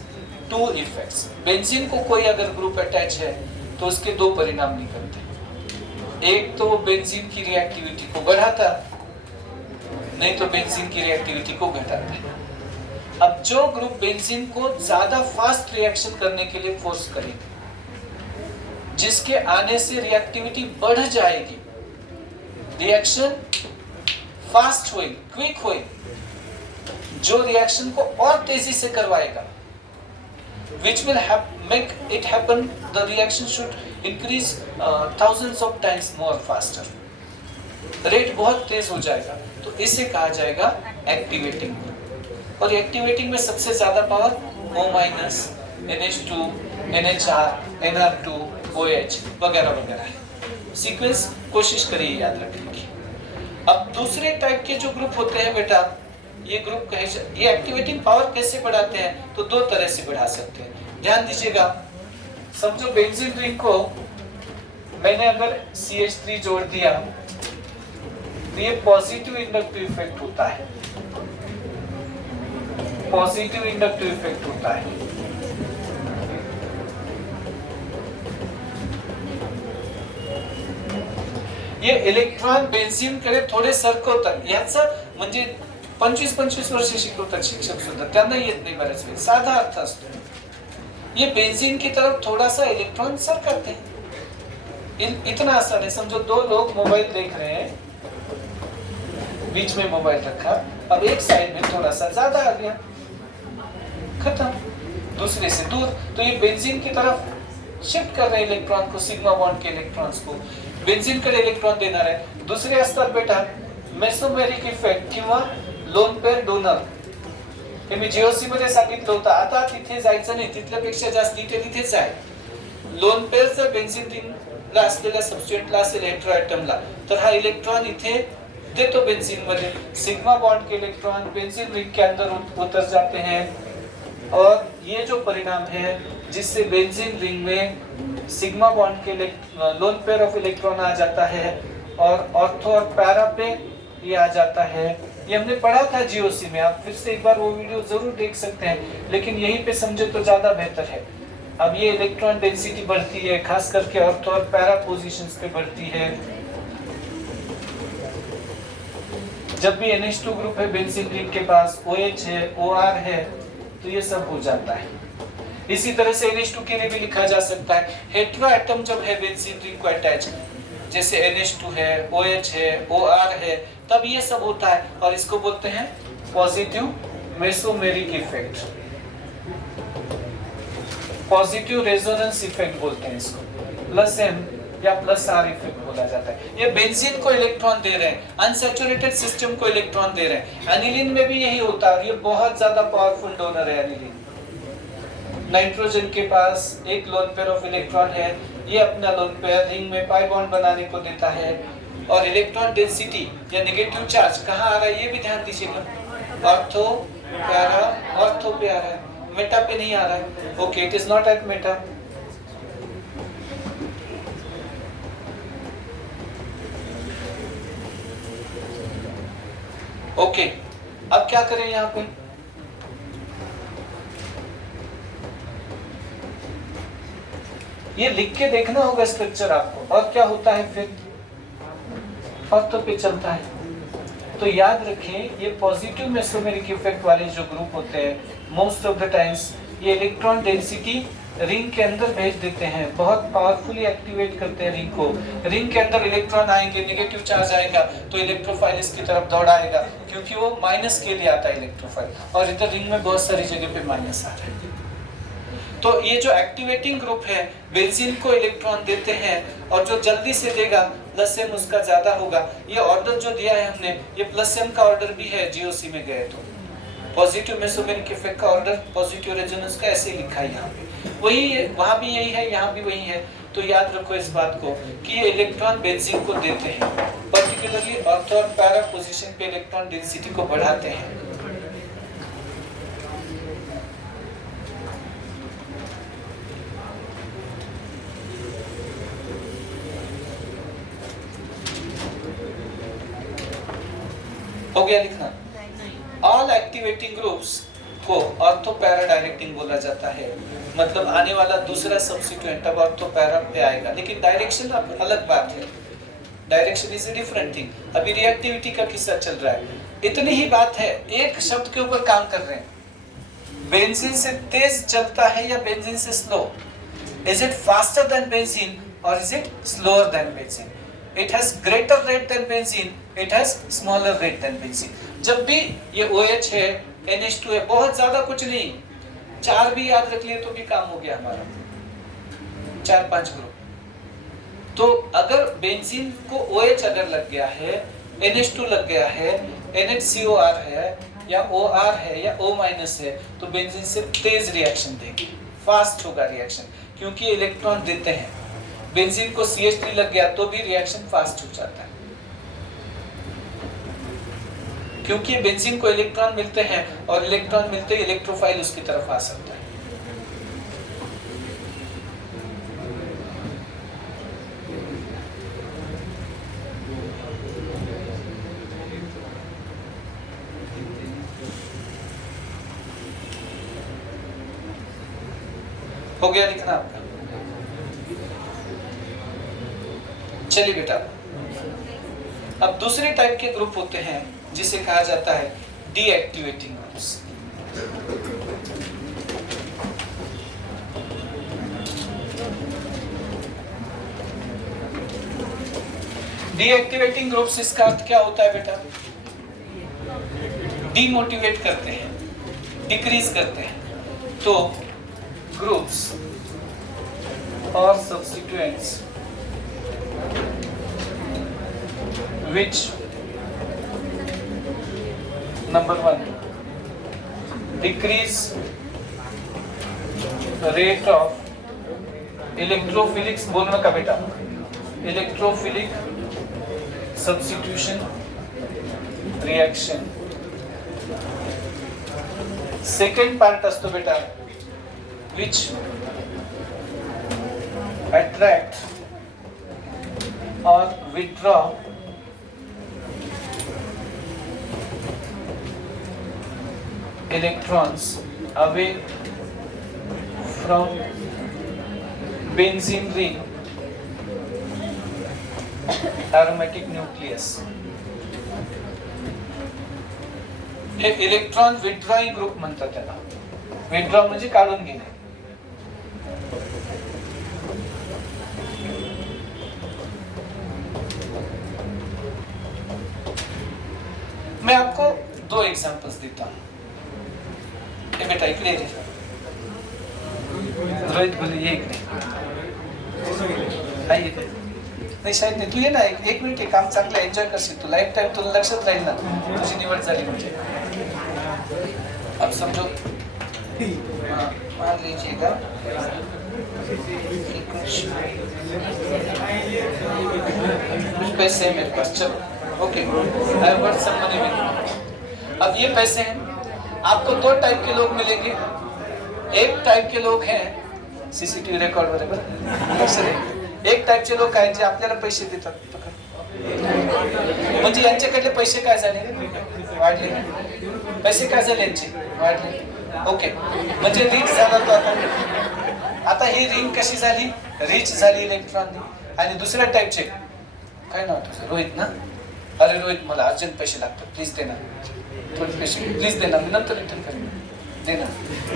two effects. Benzene को कोई अगर ग्रुप अटैच है तो उसके दो परिणाम निकलते। एक तो बेंजीन की रिएक्टिविटी को बढ़ाता, नहीं तो बेंजीन की रिएक्टिविटी को घटाता है। अब जो ग्रुप बेंजीन को ज्यादा फास्ट रिएक्शन करने के लिए फोर्स करेंगे, जिसके आने से रिएक्टिविटी बढ़ जाएगी, रिएक्शन फास्ट होगी, क्विक होगी, जो रिएक्शन को और तेजी से करवाएगा, which will make it happen, the reaction should increase thousands of times more faster, rate बहुत तेज हो जाएगा, तो इसे कहा जाएगा एक्टिवेटिंग। और एक्टिवेटिंग में सबसे ज्यादा power O-, NH2, NHR, NR2, OH वगैरह वगैरह है। सीक्वेंस कोशिश करिए याद रखने की। अब दूसरे टाइप के जो ग्रुप होते हैं बेटा, ये ग्रुप ये एक्टिवेटिंग पावर कैसे बढ़ाते हैं? तो दो तरह से बढ़ा सकते हैं, ध्यान दीजिएगा। समझो बेंजीन रिंग को मैंने अगर CH3 जोड़ दिया तो ये पॉजिटिव इंडक्टिव इफेक्ट होता है, पॉजिटिव इंडक्टिव इफेक्ट होता है। ये इलेक्ट्रॉन बेंझिनकडे थोडे सरकवतात, याचा म्हणजे 25-25 वर्ष शिकवतात शिक्षक सुद्धा, त्यांना येत नाही बऱ्याच वेळेस, साधा अर्थ असतो। ये बेंजीन की तरफ थोड़ा सा इलेक्ट्रॉन सरकते हैं, इतना आसान है। समझो दो लोग मोबाइल देख रहे हैं, बीच में मोबाइल रखा, अब एक साइड में थोड़ा सा ज्यादा आ गया, खत्म, दूसरे से दूर, तो ये बेंजीन की तरफ शिफ्ट कर रहे हैं इलेक्ट्रॉन को, सिग्मा बॉन्ड के इलेक्ट्रॉन्स को बेंजीन कडे इलेक्ट्रॉन देणार आहे। दुसरे असतात बेटा मेसोमेरिक इफेक्ट किंवा लोन पेअर डोनर, हे मी जीओसी मध्ये सांगितलं होतं। आता तिथे जायचं नाही, तिथल्यापेक्षा जास्त डिटेल इथेच आहे। लोन पेअर जर बेंजीन रिंगला असलेल्या सबस्टिट्यूएंटला असेल हेटेरो एटमला, तर हा इलेक्ट्रॉन इथे देतो बेंजीन मध्ये, सिग्मा बॉन्ड के इलेक्ट्रॉन बेंजीन रिंग के अंदर उतर जाते हैं, और ये जो परिणाम है जिससे बेंजीन रिंग में सिग्मा बॉन्ड के लोन पेयर ऑफ इलेक्ट्रॉन आ जाता है और ऑर्थो और पैरा पे ये आ जाता है। ये हमने पढ़ा था जीओसी में, आप फिर से एक बार वो वीडियो जरूर देख सकते हैं, लेकिन यहीं पे समझे तो ज्यादा बेहतर है। अब ये इलेक्ट्रॉन डेंसिटी बढ़ती है, खास करके ऑर्थो और पैरा पोजीशंस पे बढ़ती है। जब भी NH2 ग्रुप है बेंजीन रिंग के पास, OH है, OR है, तो ये सब हो जाता है। इसी तरह से NH2 के लिए भी लिखा जा सकता है। हेटेरो एटम जब है बेंजीन रिंग को अटैच, जैसे NH2 है, OH है, OR है, तब ये सब होता है, और इसको बोलते हैं positive mesomeric effect, positive resonance effect बोलते हैं इसको, +M या +R इफेक्ट बोला जाता है। ये बेंजीन को इलेक्ट्रॉन दे रहे हैं, अनसैचुरेटेड सिस्टम को इलेक्ट्रॉन दे रहे हैं। एनिलीन में भी यही होता है, ये बहुत ज्यादा पावरफुल डोनर है एनिलीन। नाइट्रोजन के पास एक लोन पेयर ऑफ इलेक्ट्रॉन है, ये अपना लोन पेयर रिंग में पाई बॉन्ड बनाने को देता है, और इलेक्ट्रॉन डेंसिटी या नेगेटिव चार्ज कहाँ आ रहा है ये भी ध्यान दीजिएगा। ऑर्थो पैरा, ऑर्थो पे आ रहा है, मेटा पे नहीं आ रहा है। Okay, it is not at Meta. Okay, अब क्या करें यहाँ पे? ये लिख के देखना होगा स्ट्रक्चर आपको, और क्या होता है फिर ऑर्थो पे चलता है। तो याद रखें, ये पॉजिटिव मेसोमेरिक इफेक्ट वाले जो ग्रुप होते हैं, मोस्ट ऑफ द टाइम्स ये इलेक्ट्रॉन डेंसिटी रिंग के अंदर भेज देते हैं, बहुत पावरफुली एक्टिवेट करते हैं रिंग को। रिंग के अंदर इलेक्ट्रॉन आएंगे, नेगेटिव चार्ज आएगा तो इलेक्ट्रोफाइल इसकी तरफ दौड़ाएगा, क्योंकि वो माइनस के लिए आता है इलेक्ट्रोफाइल, और इधर रिंग में बहुत सारी जगह पे माइनस आ रहा है। तो ये जो एक्टिवेटिंग ग्रुप है बेंजीन को इलेक्ट्रॉन देते हैं, और जो जल्दी से देगा प्लस एम उसका ज्यादा होगा। ये ऑर्डर जो दिया है हमने, ये प्लस एम का ऑर्डर भी है जीओसी में गए तो। पॉजिटिव मेसोमेरिक इफेक्ट का ऑर्डर, पॉजिटिव रेजोनेंस का ऐसे ही लिखा है यहाँ पे, वही वहाँ भी यही है, यहाँ भी वही है। तो याद रखो इस बात को कि ये इलेक्ट्रॉन बेंजीन को देते हैं, पर्टिकुलरली ऑर्थो और पैरा पोजीशन पे इलेक्ट्रॉन डेंसिटी को बढ़ाते हैं। हो गया लिखना? ऑल एक्टिवेटिंग ग्रुप्स को ऑर्थो पैरा डायरेक्टिंग बोला जाता है, मतलब आने वाला दूसरा सब्स्टिट्यूएंट अब ऑर्थो पैरा पे आएगा, लेकिन डायरेक्शन अब अलग बात है। Direction is a different thing. अभी रिएक्टिविटी का किस्सा चल रहा है, इतनी ही बात है, एक शब्द के ऊपर काम कर रहे हैं। बेंजीन से तेज चलता है या बेंजीन से slow? Is it faster than benzene और is it slower than benzene? It has greater rate than benzene, it has smaller rate than benzene. जब भी ये OH है, NH2 है, बहुत ज्यादा कुछ नहीं, 4 भी याद रख लिए तो भी काम हो गया हमारा, 4-5 ग्रुप। तो अगर बेंजीन को OH अगर लग गया है, NH2 लग गया है, NHCOR है या OR है या O- है, तो बेंजीन से तेज रिएक्शन देगी, फास्ट होगा रिएक्शन, क्योंकि इलेक्ट्रॉन देते हैं। बेंजीन को CH3 लग गया तो भी रिएक्शन फास्ट हो जाता है, क्योंकि बेंजीन को इलेक्ट्रॉन मिलते हैं और इलेक्ट्रॉन मिलते ही इलेक्ट्रोफाइल उसकी तरफ आ सकता है। हो गया लिखना आपका? चलिए बेटा, अब दूसरे टाइप के ग्रुप होते हैं जिसे कहा जाता है डीएक्टिवेटिंग ग्रुप्स। डीएक्टिवेटिंग ग्रुप्स, इसका अर्थ क्या होता है बेटा? डीमोटिवेट करते हैं, डिक्रीज करते हैं। तो ग्रुप्स और substituents which number 1 decrease the rate of electrophilic, बोलना का बेटा, electrophilic substitution reaction। second part असतो बेटा which attract or withdraw electrons away from benzene ring aromatic nucleus। हे इलेक्ट्रॉन विथड्रॉइंग ग्रुप म्हणतात त्याला। विथड्रॉ म्हणजे काढून घेणे। मैं आपको 2 एग्जांपल्स देता हूं। बेटा इकडे रोहित बोले ये इकडे नाही शायद नाही, तू ये ना, एक मिनिट, काम चांगलं एन्जॉय करशील तू, लाईफ टाइम तुला लक्षात राहील ना तुझी निवड झाली म्हणजे। अब समझो, मान लीजिएगा कुछ पैसे हैं मेरे पास, चलो okay, I have got some money with. अब ये पैसे हैं, आपको 2 टाइप के लोग मिलेंगे। एक टाइप के लोग हैं सीसीटीव्ही रेकॉर्ड बरोबर, एक टाइपचे लोक आहेत जे आपल्याला पैसे देतात, म्हणजे यांच्याकडले पैसे काय झाले? वाढले। पैसे काय झाले यांचे? वाढले। ओके, म्हणजे रिच झाला तो आता ही रिंग कशी झाली? रिच झाली इलेक्ट्रॉननी। आणि दुसऱ्या टाइपचे, काय नाव तुझं? रोहित ना? अरे रोहित, मला अर्जंट पैसे लागतात, प्लीज दे ना, थोडे पैसे प्लीज दे ना, मी नंतर रिटर्न करेन, दे ना।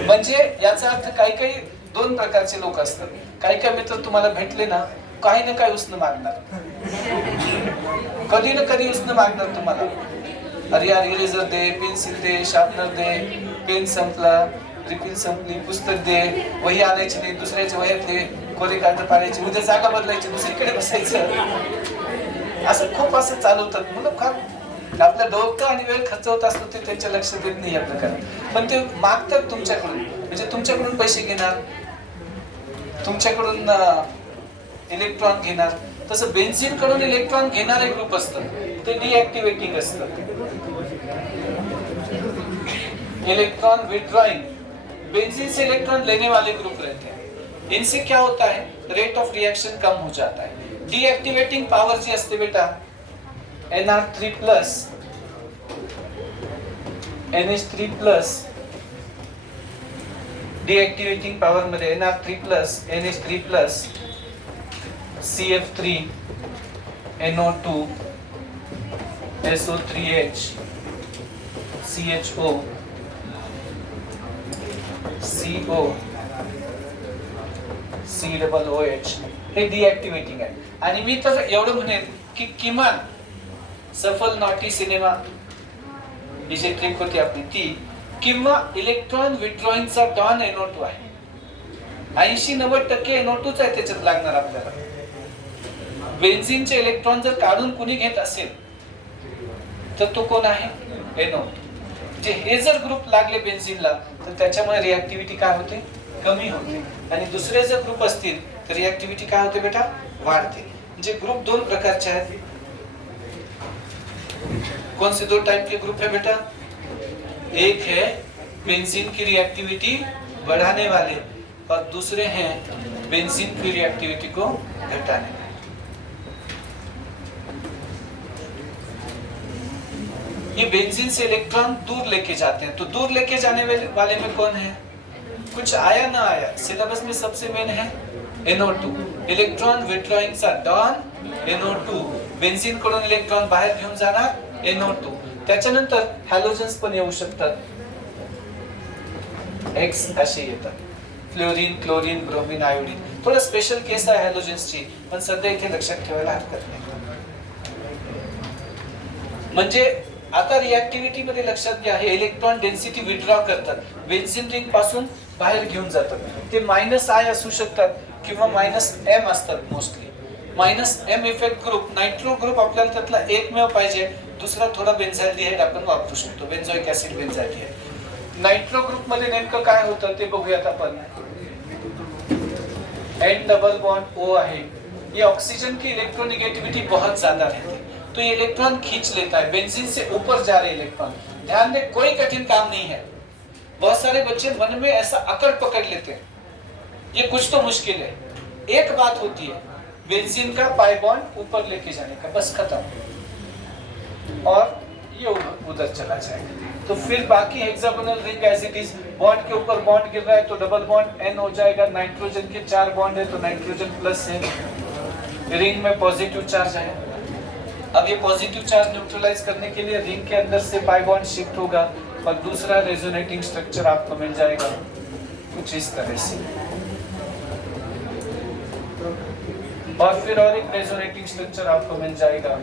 म्हणजे याचा अर्थ काही काही दोन प्रकारचे लोक असतात. काही काही मित्र तुम्हाला भेटले ना, काही ना काही उसनं मागणार, कधी ना कधी उसनं मागणार तुम्हाला. अरे यार इरेजर दे, पेन्सिल दे, शार्पनर दे, पेन संपला, रिफिल संपली, पुस्तक दे, वही आणायची नाही, दुसऱ्याच्या वह्यातले कोरे कागद पाडायचे, उद्या जागा बदलायची, दुसरीकडे बसायचं. असं खूप असं चालवतात मुलं. फार आपल्या डोकं आणि वेळ खर्च होत असतो ते त्यांच्या लक्षात येत नाही या प्रकारे. पण ते मागतात तुमच्याकडून, म्हणजे तुमच्याकडून पैसे घेणार, तुमच्याकडून इलेक्ट्रॉन घेणार. तसं बेन्झीन कडून इलेक्ट्रॉन घेणारे ग्रुप असतात, ते डीएक्टिवेटिंग असतात. इलेक्ट्रॉन विड्रॉइंग, बेंजीन से इलेक्ट्रॉन लेने वाले ग्रुप रहते हैं. इनसे क्या होता है, रेट ऑफ रिएक्शन कम हो जाता है. डीएक्टिवेटिंग पावर जी असते बेटा Nr3+ NH3+, डीएक्टिवेटिंग पावर मध्ये Nr3+, NH3+, CF3, NO2, SO3H, CHO, CO, COOH हे डीएक्टिवेटिंग आहे. आणि मी तर एवढं म्हणेन की किमान सफल नॉटी सिनेमा ही जी ट्रिक होती आपली ती, किंवा इलेक्ट्रॉन विड्रॉइंगचा डॉन NO2 आहे. 80-90% NO2च आहे त्याच्यात लागणार आपल्याला. बेन्झीनचे इलेक्ट्रॉन जर काढून कुणी घेत असेल तर तो कोण आहे, NO2. जे हे जर ग्रुप लागले बेन्झीनला तर त्याच्यामुळे रिएक्टिव्हिटी काय होते, कमी होते. आणि दुसरे जर ग्रुप असतील तर रिएक्टिव्हिटी काय होते बेटा, वाढते. म्हणजे ग्रुप दोन प्रकारचे आहेत. कौन से दो टाइप के ग्रुप है बेटा, एक है बेंजीन की रिएक्टिविटी बढ़ाने वाले और दूसरे हैं बेंजीन की रिएक्टिविटी को घटाने वाले. ये बेंजीन से इलेक्ट्रॉन दूर लेके जाते हैं. तो दूर लेके जाने वाले में कौन है, कुछ आया ना आया, सिलेबस में सबसे मेन है NO2. इलेक्ट्रॉन विड्रॉइंग चा डॉन NO2, बेंजीन कडून इलेक्ट्रॉन बाहेर घेऊन जाणार NO2. त्याच्यानंतर हॅलोजन्स पण येऊ शकतात, X असे येतात, फ्लोरीन, क्लोरीन, ब्रोमीन, आयोडीन. थोडं स्पेशल केस आहे हॅलोजन्सची, पण सध्या इथे लक्षात ठेवायला हरकत नाही. म्हणजे आता रिएक्टिव्हिटी मध्ये लक्षात घ्या, हे इलेक्ट्रॉन डेन्सिटी विड्रॉ करतात, बेन्झीन रिंग पासून बाहेर घेऊन जातात. ते -I असू शकतात किंवा -M असतात mostly. -M effect group, nitro group आपल्याला त्यातला एकमेव पाहिजे, दुसरा थोडा बेन्झाल्डिहाइड आपण वापरू शकतो, बेन्झोइक ऍसिड बेन्झाल्डिहाइड. नायट्रो ग्रुप मध्ये नेमकं काय होतं ते बघूयात आपण. N डबल बॉन्ड O आहे. ये ऑक्सीजन की इलेक्ट्रोनेगेटिविटी बहुत ज्यादा रहती है, तो ये इलेक्ट्रॉन खींच लेता है, बेंजीन से ऊपर जा रहे इलेक्ट्रॉन. ध्यान दें, कोई कठिन काम नहीं है. बहुत सारे बच्चे मन में ऐसा अकड़ पकड़ लेते हैं, ये कुछ तो मुश्किल है. एक बात होती है, बेंजीन का पाई बॉन्ड ऊपर लेके जाने का, बस खत्म, और ये उधर चला जाएगा. तो फिर बाकी hexagonal ring as it is, bond के ऊपर बॉन्ड गिर रहा है तो डबल बॉन्ड N हो जाएगा. नाइट्रोजन के 4 बॉन्ड है तो नाइट्रोजन प्लस है, रिंग में पॉजिटिव चार्ज है. अब ये पॉजिटिव चार्ज न्यूट्रलाइज करने के लिए रिंग के अंदर से पाई बॉन्ड शिफ्ट होगा और दूसरा रेजोनेटिंग स्ट्रक्चर आपको मिल जाएगा कुछ इस तरह से. और फिर और एक रेजोनेटिंग स्ट्रक्चर आपको मिल जाएगा.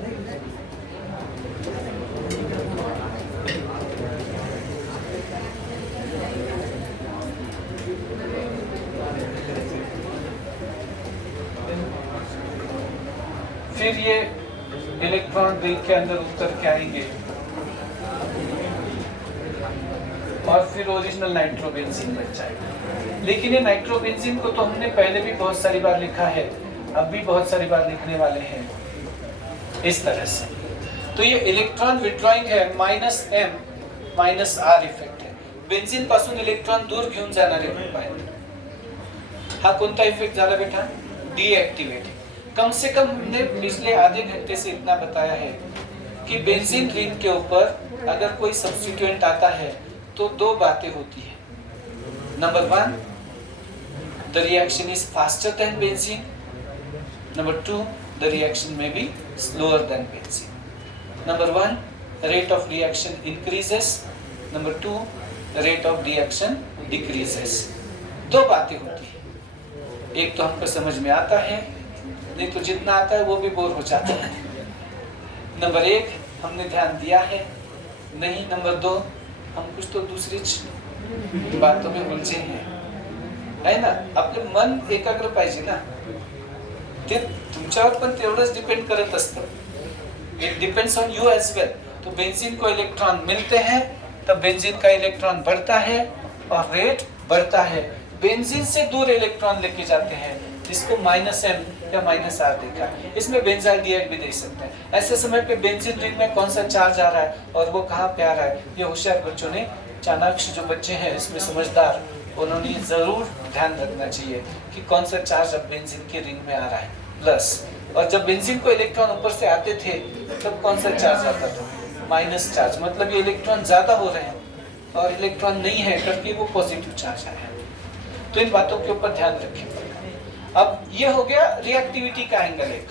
फिर ये इलेक्ट्रॉन रिंग के अंदर उतर के आएंगे और फिर ओरिजिनल नाइट्रोबेंजीन बन जाएगा. लेकिन ये नाइट्रोबेंजीन को तो हमने पहले भी बहुत सारी बार लिखा है, अब भी बहुत सारी बार लिखने वाले हैं इस तरह से. तो ये इलेक्ट्रॉन विड्रॉइंग है, -M -R इफेक्ट है. बेंजीन पासून इलेक्ट्रॉन दूर घेऊन जाणारे ग्रुप आहेत. हा कोणता इफेक्ट झाला बेटा, डीएक्टिवेटिंग. कम से कम हमने पिछले आधे घंटे से इतना बताया है कि बेंजीन रिंग के ऊपर अगर कोई सब्स्टिट्यूएंट आता है तो दो बातें होती है. Number 1, the reaction is faster than benzene. Number 2, the reaction may be slower than benzene. Number 1, rate of reaction increases. Number 2, rate of reaction decreases. दो बातें होती है. एक तो हमको समझ में आता है, नहीं तो जितना आता है वो भी बोर हो जाता है। नंबर 1 हमने ध्यान दिया है नहीं। नंबर 2 हम कुछ तो दूसरी बातों में उलझे हैं, है ना। आपले मन एकाग्र पाहिजे ना, ते तुमच्यावर पण तेवढंच डिपेंड करत असतं। It depends on you as well. तो बेंजीन को इलेक्ट्रॉन मिलते हैं तब बेंजीन का इलेक्ट्रॉन बढ़ता है और रेट बढ़ता है। बेंजीन से दूर इलेक्ट्रॉन लेके जाते हैं, इसको -m या -r देखा है। इसमें बेंजाल्डिहाइड भी दे सकते हैं। ऐसे समय पे बेंजीन रिंग में कौन सा चार्ज आ रहा है और वो कहाँ पे आ रहा है, ये होशियार बच्चों ने, चाणाक्ष जो बच्चे हैं इसमें समझदार, उन्होंने जरूर ध्यान रखना चाहिए कि कौन सा चार्ज अब बेंजीन के रिंग में आ रहा है प्लस। और जब बेंजीन को इलेक्ट्रॉन ऊपर से आते थे तब कौन सा चार्ज आता था, माइनस चार्ज। मतलब ये इलेक्ट्रॉन ज्यादा हो रहे हैं और इलेक्ट्रॉन नहीं है करके वो पॉजिटिव चार्ज आया है। तो इन बातों के ऊपर ध्यान रखें। अब ये हो गया रिएक्टिविटी का एंगल एक।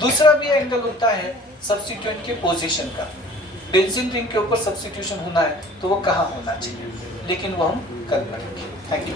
दूसरा भी एंगल होता है सब्स्टिट्यूएंट के पोजीशन का। बेंजीन रिंग के ऊपर सब्स्टिट्यूशन होना है तो वो कहाँ होना चाहिए, लेकिन वो हम कल पढ़ेंगे। Thank you.